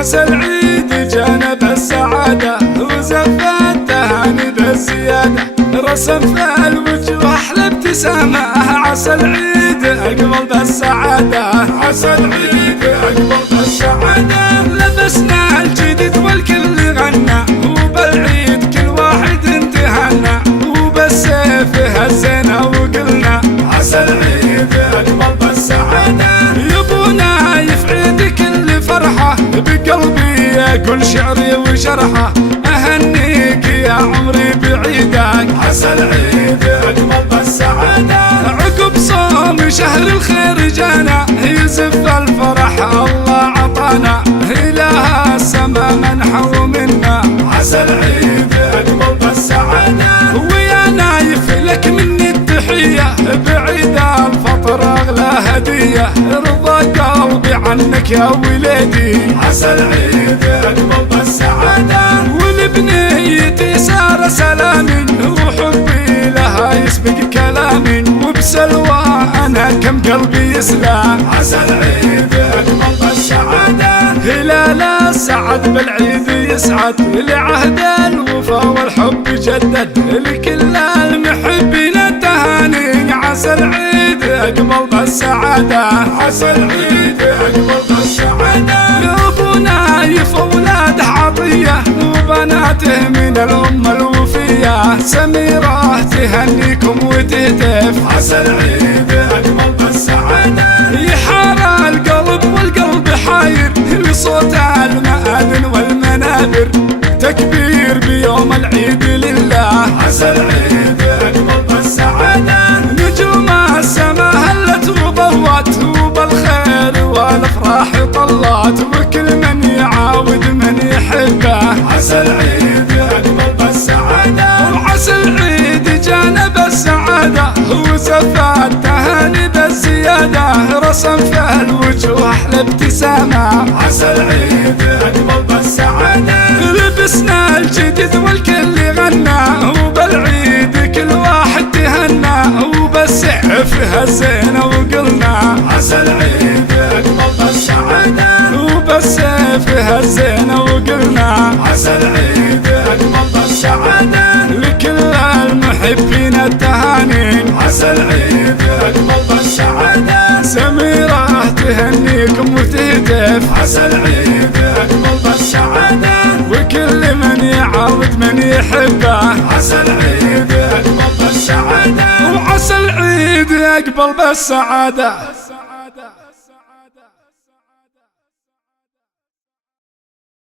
عسى العيد جانا بالسعادة وزف التهاني بالزيادة، رسم في الوجوه أحلى ابتسامة. عسى العيد أقبل بالسعادة، عسى العيد أقبل بالسعادة. لبسنا الجديد والكل غنى، وبالعيد كل واحد انتهنا، وبالسيف هزينا وقلنا عسى العيد أقبل بالسعادة. يبونا يفعيد كل فرحة، بقلبي أقول شعري وشرحه، أهنيك يا عمري بعيدك. عسى العيد أقبل بالسعادة، عقب صوم شهر الخير جانا، يزف الفرح الله عطانا، إله السما منحه منا. عسى العيد أقبل بالسعادة، ويا نايف لك مني التحية، بعيد الفطر أغلى هدية، رضى قلبي عنك يا وليدي. عسى العيد أقبل بالسعادة، ولبنيتي سار سلامي، وحبي لها يسبق كلامي، وبسلوى أنا كم قلبي يسلم. عسى العيد أقبل بالسعادة، هلال السعد بالعيد يسعد، لعهد الوفا والحب جدد، لكل المحبين التهاني. عسى العيد أقبل بالسعادة، عسى العيد أقبل بالسعادة. أبونا يفولاد عطية، وبناته من الأم الوفية، سميرة تهنيكم وتهتف. عسى العيد أقبل بالسعادة، يحار القلب والقلب حاير، لصوت المآذن والمنابر، تكبير بيوم العيد لله. عسى العيد أقبل بالسعادة، نجوم السما هلت وضوت، وبالخير والافراح طلت، وكل من يعاود من يحبه. عسى العيد أقبل بالسعادة، وعسى العيد جانا بالسعادة، وزف التهاني بالزيادة، رسم في الوجوه أحلى ابتسامة. عسى العيد أقبل بالسعادة، لبسنا الجديد والكل غنى، وبالعيد كل واحد تهنى، وبالسيف هزينا وقلنا عسى العيد أقبل بالسعادة، وبالسيف هزينا وقلنا عسى العيد أقبل بالسعادة. لكل المحبين التهانين، عسى العيد أقبل بالسعادة. سميرة تهنيكم وتهتف، عسى العيد أقبل بالسعادة. وكل من يعاود من يحبه، عسى العيد أقبل بالسعادة، وعسى العيد أقبل بالسعادة.